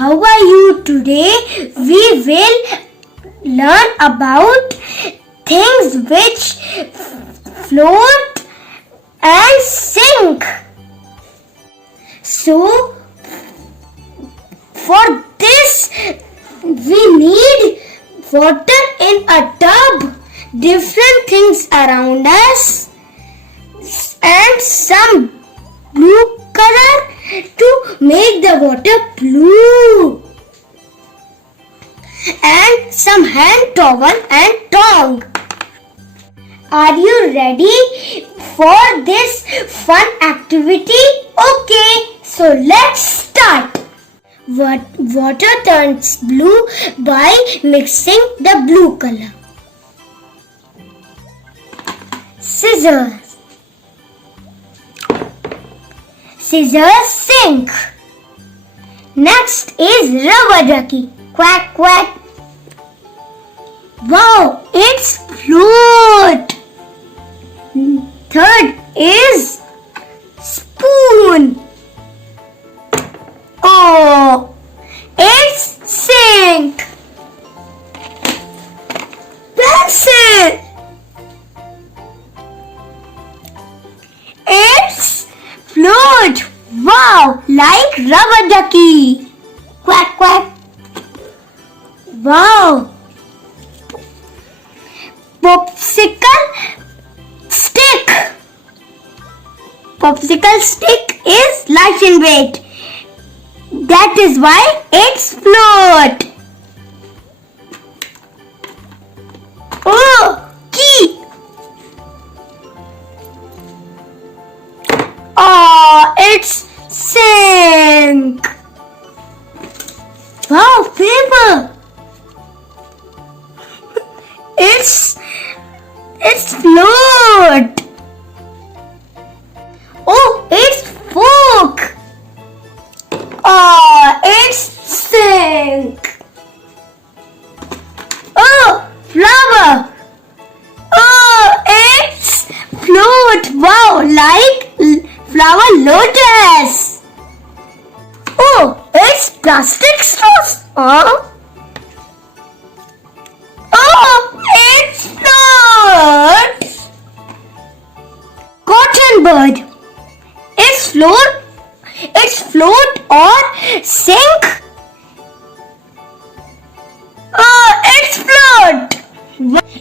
how are you? Today we will learn about things which float and sink. So for this we need water in a tub, different things around us, and some blue color to make the water blue, and some hand towel and tongue. Are you ready for this fun activity? Okay, so let's start. Water turns blue by mixing the blue color. Scissors. Scissors sink. Next is rubber ducky. Quack quack. Wow, it's float. Third is spoon. Oh, it's sink. Pencil. It's float. Wow, like rubber ducky. Quack quack. Wow. Popsicle stick. Popsicle stick is light in weight. That is why it's float. Oh, key. Oh, it's sink. Wow, paper. It's float. Oh, it's fork. Oh, it's sink. Oh, flower. Oh, it's float. Wow, like flower lotus. Oh, it's plastic straws. Oh, it's float. Cotton bird. It's float or sink. Oh, it's float.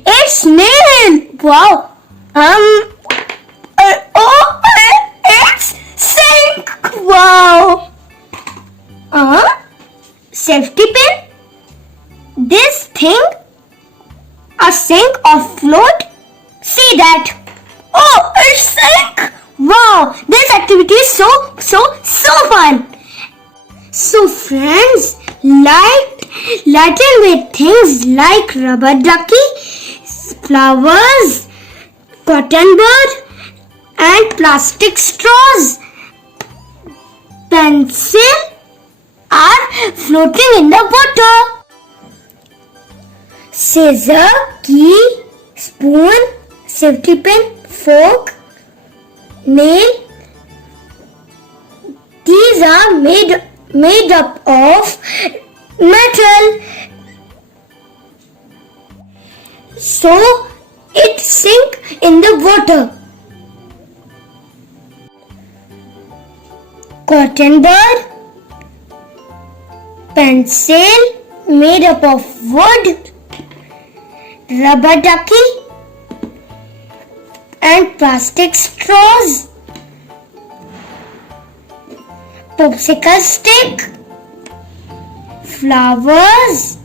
It's snail. Wow. It's sink. Wow. Safety pin. This thing, a sink or float. See that? Oh, it's sink. Wow, this activity is so fun. So friends, lighten with things like rubber ducky, flowers, cotton bud, and plastic straws. Pencil are floating in the water. Scissor, key, spoon, safety pin, fork, nail. These are made up of metal. So it sink in the water. Cotton bud, pencil made up of wood, rubber ducky, and plastic straws, popsicle stick, flowers,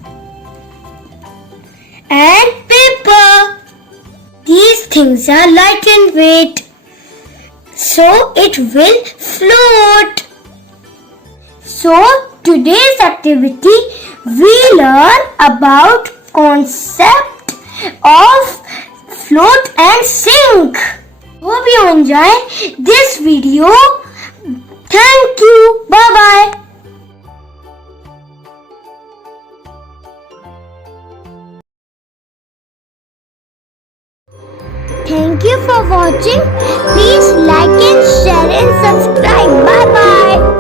and paper. These things are light in weight, so it will float. So today's activity we learn about concept of float and sink. Hope you enjoy this video. Thank you. Bye bye. Thank you for watching. Please like it.